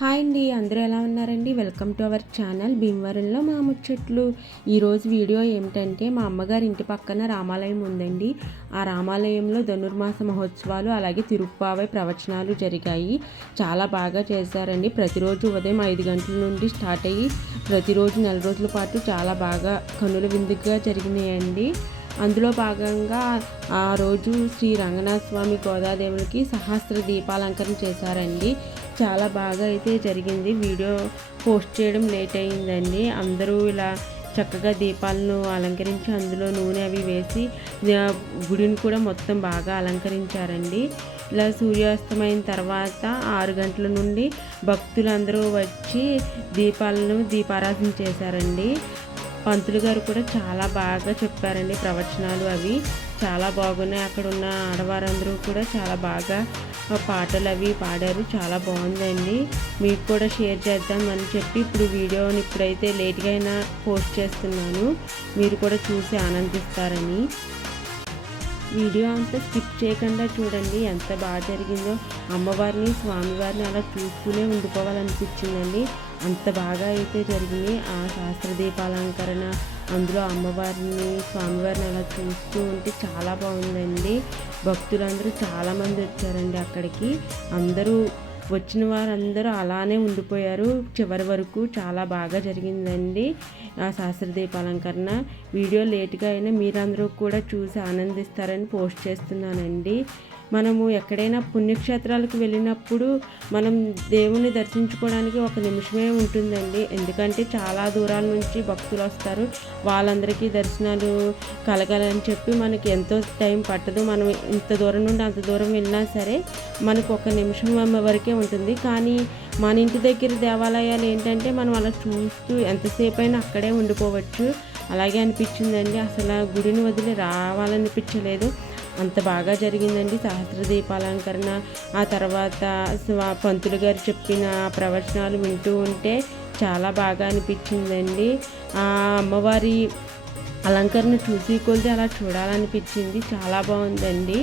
Hi అండి అందరూ ఎలా ఉన్నారండి? వెల్కమ్ టు అవర్ ఛానల్ భీమవరంలో మా ముచ్చట్లు. ఈరోజు వీడియో ఏమిటంటే మా అమ్మగారి ఇంటి పక్కన రామాలయం ఉందండి. ఆ రామాలయంలో ధనుర్మాస మహోత్సవాలు అలాగే తిరుప్పావై ప్రవచనాలు జరిగాయి. చాలా బాగా చేశారండి. ప్రతిరోజు ఉదయం ఐదు గంటల నుండి స్టార్ట్ అయ్యి ప్రతిరోజు నెల రోజుల పాటు చాలా బాగా కనుల విందుగా జరిగినాయండి. అందులో భాగంగా ఆ రోజు శ్రీ రంగనాథ స్వామి గోదాదేవులకి సహస్ర దీపాలంకరణ చేశారండి. చాలా బాగా అయితే జరిగింది. వీడియో పోస్ట్ చేయడం లేట్ అయిందండి. అందరూ ఇలా చక్కగా దీపాలను అలంకరించి అందులో నూనె అవి వేసి గుడిని కూడా మొత్తం బాగా అలంకరించారండి. ఇలా సూర్యాస్తమైన తర్వాత ఆరు గంటల నుండి భక్తులందరూ వచ్చి దీపాలను దీపారాధన చేశారండి. పంతులు గారు కూడా చాలా బాగా చెప్పారండి ప్రవచనాలు అవి. చాలా బాగున్నాయి. అక్కడ ఉన్న ఆడవారందరూ కూడా చాలా బాగా పాటలు అవి పాడారు. చాలా బాగుందండి. మీకు కూడా షేర్ చేద్దాం అని చెప్పి ఇప్పుడు వీడియోని ఇప్పుడైతే లేట్గా అయినా పోస్ట్ చేస్తున్నాను. మీరు కూడా చూసి ఆనందిస్తారని. వీడియో అంతా స్కిప్ చేయకుండా చూడండి. ఎంత బాగా జరిగిందో. అమ్మవారిని స్వామివారిని అలా చూస్తూనే ఉండిపోవాలనిపించిందండి. అంత బాగా అయితే జరిగింది. ఆ శాస్త్ర దీపాలంకరణ అందులో అమ్మవారిని స్వామివారిని అలా చూస్తూ ఉంటే చాలా బాగుందండి. భక్తులందరూ చాలామంది వచ్చారండి అక్కడికి. అందరూ వచ్చిన వారందరూ అలానే ఉండిపోయారు. చివరి వరకు చాలా బాగా జరిగిందండి. ఆ శాస్త్రదీప అలంకరణ వీడియో లేట్గా అయినా మీరందరూ కూడా చూసి ఆనందిస్తారని పోస్ట్ చేస్తున్నానండి. మనము ఎక్కడైనా పుణ్యక్షేత్రాలకు వెళ్ళినప్పుడు మనం దేవుని దర్శించుకోవడానికి ఒక నిమిషమే ఉంటుందండి. ఎందుకంటే చాలా దూరాల నుంచి భక్తులు వస్తారు. వాళ్ళందరికీ దర్శనాలు కలగాలని చెప్పి మనకి ఎంతో టైం పట్టదు. మనం ఇంత దూరం నుండి అంత దూరం వెళ్ళినా సరే మనకు ఒక నిమిషం వరకే ఉంటుంది. కానీ మన ఇంటి దగ్గర దేవాలయాలు ఏంటంటే మనం అలా చూస్తూ ఎంతసేపు అయినా అక్కడే ఉండిపోవచ్చు. అలాగే అనిపించిందండి. అసలు గుడిని వదిలి రావాలనిపించలేదు. అంత బాగా జరిగిందండి. సహస్ర దీపాలంకరణ ఆ తర్వాత పంతులు గారు చెప్పిన ప్రవచనాలు వింటూ ఉంటే చాలా బాగా అనిపించిందండి. ఆ అమ్మవారి అలంకరణ చూసి కొలిది అలా చూడాలనిపించింది. చాలా బాగుందండి.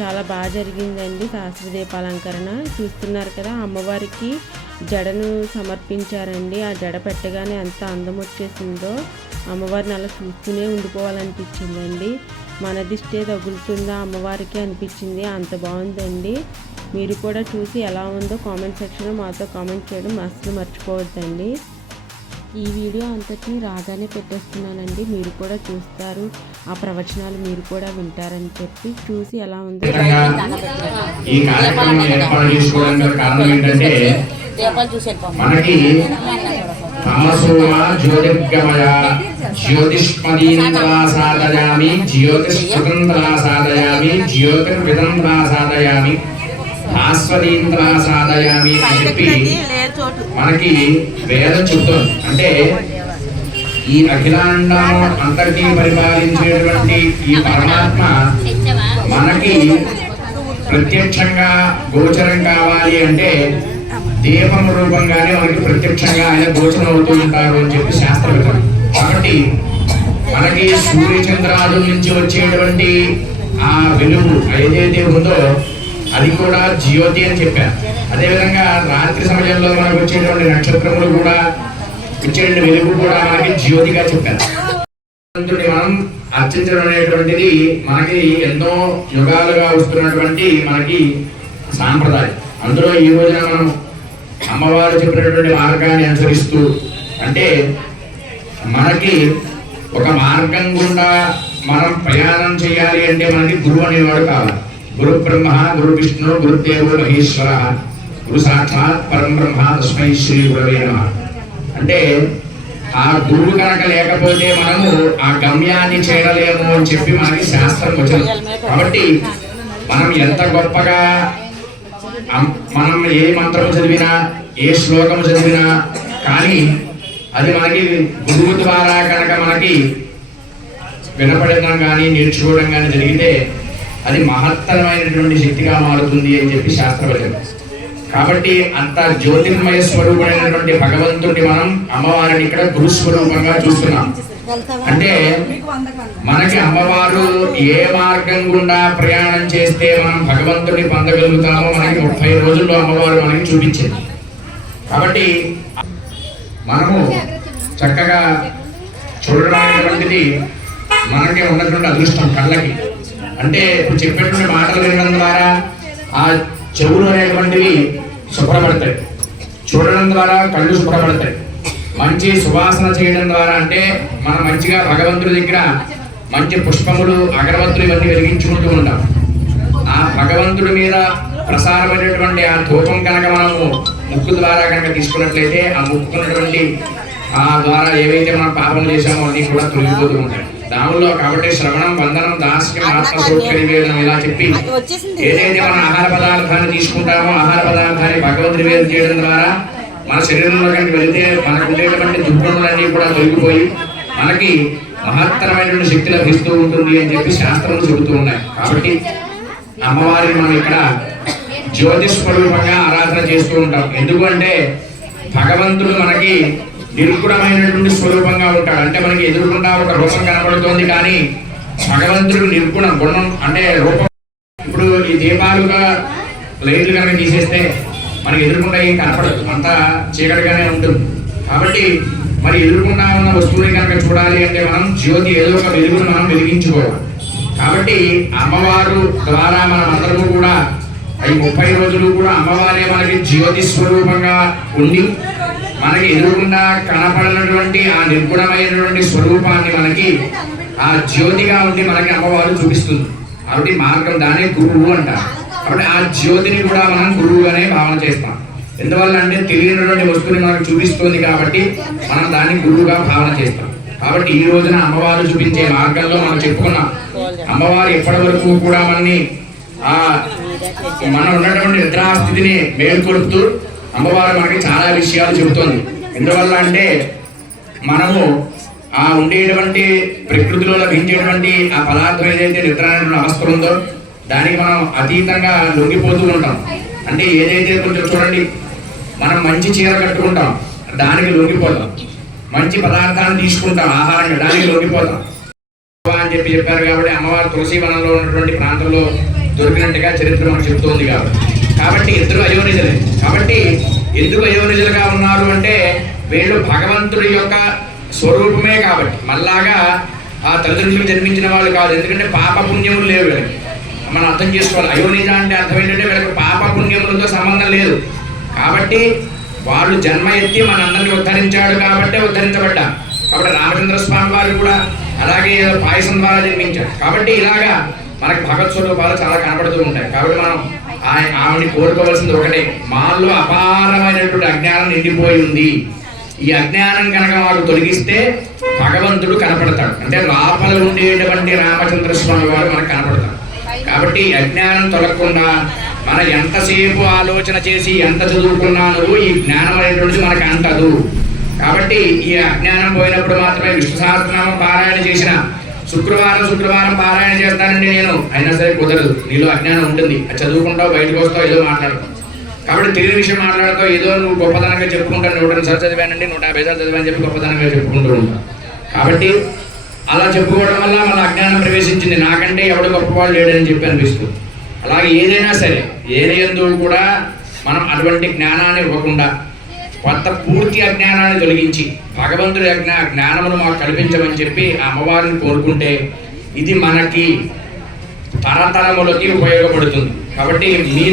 చాలా బాగా జరిగిందండి సహస్రదీపాలంకరణ చూస్తున్నారు కదా అమ్మవారికి జడను సమర్పించారండి. ఆ జడ పెట్టగానే ఎంత అందం వచ్చేసిందో. అమ్మవారిని అలా చూస్తూనే ఉండిపోవాలనిపించిందండి. మన దిష్టే తగులుతుందా అమ్మవారికి అనిపించింది అంత బాగుందండి. మీరు కూడా చూసి ఎలా ఉందో కామెంట్ సెక్షన్లో మాతో కామెంట్ చేయడం అస్సలు మర్చిపోవద్దండి. ఈ వీడియో అంతటిని రాగానే పెట్టేస్తున్నానండి. మీరు కూడా చూస్తారు. ఆ ప్రవచనాలు మీరు కూడా వింటారని చెప్పి చూసి ఎలా ఉందో ఈ కార్యక్రమం ఏర్పాటు చేసుకోవడానికి కారణం ఏంటంటే మనకి తమసోమ జ్యోతిర్గమయ జ్యోతిష్మదీంద్రా సాధయామి జ్యోతిష్కృతంద్రా సాధయామి అని చెప్పి మనకి వేదం చెప్తుంది అంటే ఈ అఖిలాండం అంతటినీ పరిపాలించేటువంటి ఈ పరమాత్మ మనకి ప్రత్యక్షంగా గోచరం కావాలి అంటే దీపం రూపంగానే మనకి ప్రత్యక్షంగా ఆయన గోచరం అవుతూ ఉంటారు అని చెప్పి శాస్త్రవేత్తం కాబట్టి మనకి సూర్యచంద్రాదుల నుంచి వచ్చేటువంటి ఆ వెలుగు ఏదైతే ఉందో అది కూడా జ్యోతి అని చెప్పారు. అదేవిధంగా రాత్రి సమయంలో మనకు వచ్చేటువంటి నక్షత్రములు కూడా వచ్చేటువంటి వెలుగు కూడా మనకి జ్యోతిగా చెప్పారు. మనం అర్చించడం అనేటువంటిది మనకి ఎన్నో యుగాలుగా వస్తున్నటువంటి మనకి సాంప్రదాయం. అందులో ఈ రోజున మనం అమ్మవారు చెప్పినటువంటి మార్గాన్ని అనుసరిస్తూ అంటే మనకి ఒక మార్గం గుండా మనం ప్రయాణం చేయాలి అంటే మనకి గురువు అనేవాడు కావాలి. గురు బ్రహ్మ గురు విష్ణు గురుదేవుడు మహేశ్వర గురు సాక్షాత్ పరం బ్రహ్మ తస్మై శ్రీ గురవే అంటే ఆ గురువు కనుక లేకపోతే మనము ఆ గమ్యాన్ని చేరలేము అని చెప్పి మనకి శాస్త్రం వచ్చింది కాబట్టి మనం ఎంత గొప్పగా మనం ఏ మంత్రం చదివినా ఏ శ్లోకం చదివినా కానీ అది మనకి గురువు ద్వారా కనుక మనకి వినపడడం కానీ నేర్చుకోవడం కానీ జరిగితే అది మహత్తరమైనటువంటి శక్తిగా మారుతుంది అని చెప్పి శాస్త్రవచనం. కాబట్టి అంత జ్యోతిర్మయ స్వరూపమైనటువంటి భగవంతుడిని మనం అమ్మవారిని ఇక్కడ గురు స్వరూపంగా చూస్తున్నాం. అంటే మనకి అమ్మవారు ఏ మార్గం గుండా ప్రయాణం చేస్తే మనం భగవంతుడిని పొందగలుగుతామో మనకి ముప్పై రోజుల్లో అమ్మవారు మనకి చూపించింది. కాబట్టి మనము చక్కగా చూడడం అనేటువంటిది మనకి ఉన్నటువంటి అదృష్టం కళ్ళకి. అంటే ఇప్పుడు చెప్పేటువంటి మాటలు వినడం ద్వారా ఆ చెవులు అనేటువంటివి శుభ్రపడతాయి. చూడడం ద్వారా కళ్ళు శుభ్రపడతాయి. మంచి సువాసన చేయడం ద్వారా అంటే మనం మంచిగా భగవంతుడి దగ్గర మంచి పుష్పములు అగరవత్తులు ఇవన్నీ వెలిగించుకుంటూ ఉంటాం. ఆ భగవంతుడి మీద ప్రసారమైనటువంటి ఆ ధూపం కనుక మనము ముక్కు ద్వారా కనుక తీసుకున్నట్లయితే ఆ ముక్కున్నటువంటి ఆ ద్వారా ఏవైతే మనం పాపం చేశామో అన్ని కూడా తొలగిపోతూ ఉంటాయి. దానిలో కాబట్టి శ్రవణం వందనం దాస్యం ఆత్మ సౌఖ్య నివేదనం ఇలా చెప్పి ఏదైతే మనం ఆహార పదార్థాన్ని తీసుకుంటామో ఆహార పదార్థాన్ని భగవంతు నివేదన చేయడం ద్వారా మన శరీరంలో కనుక వెళితే మనకు ఉండేటువంటి దుర్గుణములన్నీ కూడా తొలగిపోయి మనకి మహత్తరమైనటువంటి శక్తి లభిస్తూ ఉంటుంది అని చెప్పి శాస్త్రాలు చెబుతూ ఉన్నాయి. కాబట్టి అమ్మవారిని మనం ఇక్కడ జ్యోతి స్వరూపంగా ఆరాధన చేస్తూ ఉంటాం. ఎందుకంటే భగవంతుడు మనకి నిర్గుణమైనటువంటి స్వరూపంగా ఉంటాడు. అంటే మనకి ఎదురుకుండా ఒక రూపం కనబడుతోంది కానీ భగవంతుడు నిర్గుణం గుణం అంటే రూపం. ఇప్పుడు ఈ దీపాలుగా లైట్లు కనుక తీసేస్తే మనకి ఎదురుకుండా ఏం కనపడదు. అంతా చీకటిగానే ఉంటుంది కాబట్టి మరి ఎదురుకుండా ఉన్న వస్తువుని కనుక చూడాలి అంటే మనం జ్యోతి ఏదో ఒక వెలుగును మనం వెలిగించుకోవాలి. కాబట్టి అమ్మవారు ద్వారా మనం అందరము కూడా ఈ ముప్పై రోజులు కూడా అమ్మవారే మనకి జ్యోతి స్వరూపంగా ఉండి మనకి ఎదురుకుండా కనపడినటువంటి ఆ నిర్గుణమైనటువంటి స్వరూపాన్ని మనకి ఆ జ్యోతిగా ఉండి మనకి అమ్మవారు చూపిస్తుంది. కాబట్టి మార్గం దానే గురువు అంటారు. కాబట్టి ఆ జ్యోతిని కూడా మనం గురువుగానే భావన చేస్తాం. ఎందువల్ల అంటే తెలియనటువంటి వస్తువుని మనకు చూపిస్తుంది కాబట్టి మనం దాన్ని గురువుగా భావన చేస్తాం. కాబట్టి ఈ రోజున అమ్మవారు చూపించే మార్గంలో మనం చెప్పుకున్నాం. అమ్మవారు ఎప్పటి వరకు కూడా మనని ఆ మనం ఉన్నటువంటి నిద్రాస్థితిని మేల్కొలుపుతూ అమ్మవారు మనకి చాలా విషయాలు చెబుతోంది. ఎందువల్ల అంటే మనము ఆ ఉండేటువంటి ప్రకృతిలో లభించేటువంటి ఆ పదార్థం ఏదైతే నిద్ర అనేటువంటి అవస్థ ఉందో దానికి మనం అతీతంగా లొంగిపోతూ ఉంటాం. అంటే ఏదైతే కొంచెం చూడండి మనం మంచి చీర కట్టుకుంటాం దానికి లొంగిపోతాం. మంచి పదార్థాన్ని తీసుకుంటాం ఆహారాన్ని దానికి లొంగిపోతాం. అని చెప్పి చెప్పారు కాబట్టి అమ్మవారు తులసి వనంలో ఉన్నటువంటి ప్రాంతంలో దొరికినట్టుగా చరిత్ర మనకు చెబుతోంది కాబట్టి. కాబట్టి ఇద్దరు అయోనిజలే. కాబట్టి ఎందుకు అయోనిజలుగా ఉన్నారు అంటే వీళ్ళు భగవంతుడి యొక్క స్వరూపమే కాబట్టి. మళ్ళాగా ఆ తల్లిదండ్రులు జన్మించిన వాళ్ళు కాదు. ఎందుకంటే పాప పుణ్యములు లేవు వీళ్ళకి. మనం అర్థం చేసుకోవాలి. అయోనిజ అంటే అర్థం ఏంటంటే వీళ్ళకి పాప పుణ్యములతో సంబంధం లేదు. కాబట్టి వాళ్ళు జన్మ ఎత్తి మనందరినీ ఉద్ధరించాడు కాబట్టే ఉద్ధరించబడ్డా కాబట్టి రామచంద్ర స్వామి వారు కూడా అలాగే పాయసం ద్వారా జన్మించారు. కాబట్టి ఇలాగా మనకి భగవత్ స్వరూపాలు చాలా కనపడుతూ ఉంటాయి. కాబట్టి మనం ఆయన ఆవిడని కోరుకోవాల్సింది ఒకటే. మాల్లో అపారమైనటువంటి అజ్ఞానం నిండిపోయి ఉంది. ఈ అజ్ఞానం కనుక మాకు తొలగిస్తే భగవంతుడు కనపడతాడు. అంటే లోపల ఉండేటువంటి రామచంద్ర స్వామి వారు మనకు కనపడతాడు కాబట్టి అజ్ఞానం తొలగకుండా మన ఎంతసేపు ఆలోచన చేసి ఎంత చదువుకున్నాను ఈ జ్ఞానం అనేటువంటిది మనకు అంటదు. కాబట్టి ఈ అజ్ఞానం పోయినప్పుడు మాత్రమే విష్ణు సహస్రనామం పారాయణ చేసిన శుక్రవారం శుక్రవారం పారాయణ చేస్తానండి నేను. అయినా సరే కుదరదు. నీలో అజ్ఞానం ఉంటుంది. అది చదువుకుంటావు బయటకు వస్తావు ఏదో మాట్లాడతావు. కాబట్టి తెలియని విషయం మాట్లాడుతావు ఏదో నువ్వు గొప్పతనంగా చెప్పుకుంటాను నూట సార్లు చదివానండి నూట యాభై సార్లు చదివాని చెప్పి గొప్పదనంగా చెప్పుకుంటూ ఉంటావు. కాబట్టి అలా చెప్పుకోవడం వల్ల మన అజ్ఞానం ప్రవేశించింది. నాకంటే ఎవడు గొప్పవాడు లేడని చెప్పి అనిపిస్తుంది. అలాగే ఏదైనా సరే ఏదైందో కూడా మనం అటువంటి జ్ఞానాన్ని ఇవ్వకుండా కొత్త పూర్తి అజ్ఞానాన్ని తొలగించి భగవంతుడి అజ్ఞా జ్ఞానమును మాకు కల్పించమని చెప్పి ఆ అమ్మవారిని కోరుకుంటే ఇది మనకి తరతరములకి ఉపయోగపడుతుంది. కాబట్టి మీ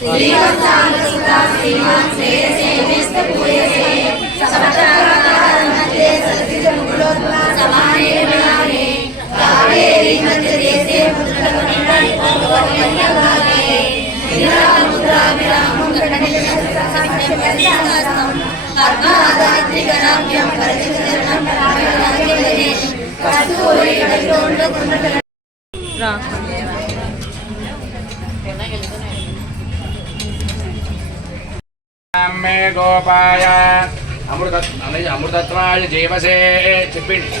श्रीमत्सान्द्रसुता श्रीमान् श्रेयस ध्यानासनम् పద్మాదాత్రిగణాభ్యం పరిచయం కస్తూరి రా మే గోపాయ అమృత అమృతత్వాయ జీవసే చెప్పిండి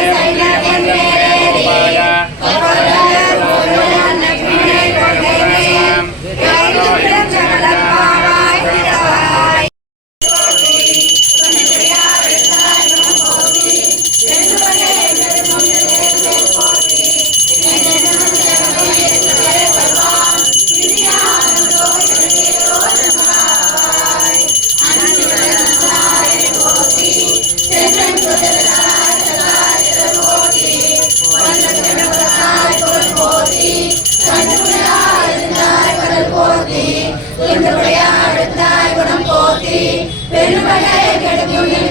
കടൽ കടന്നുള്ളിൽ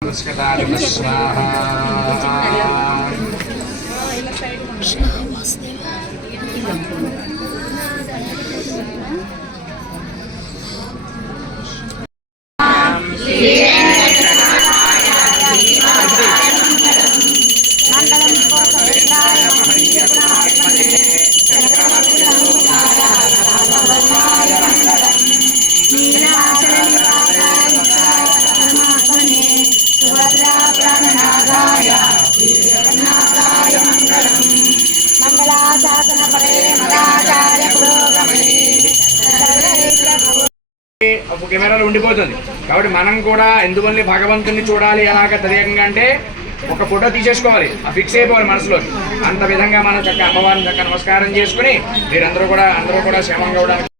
శ్రీమతే ఎందువల్ల భగవంతుని చూడాలి ఎలాగ తదేకంగా అంటే ఒక ఫోటో తీసేసుకోవాలి. ఆ ఫిక్స్ అయిపోవాలి మనసులో. అంత విధంగా మనం చక్క అమ్మవారిని చక్క నమస్కారం చేసుకుని మీరందరూ కూడా అందరూ కూడా క్షేమంగా ఉండడానికి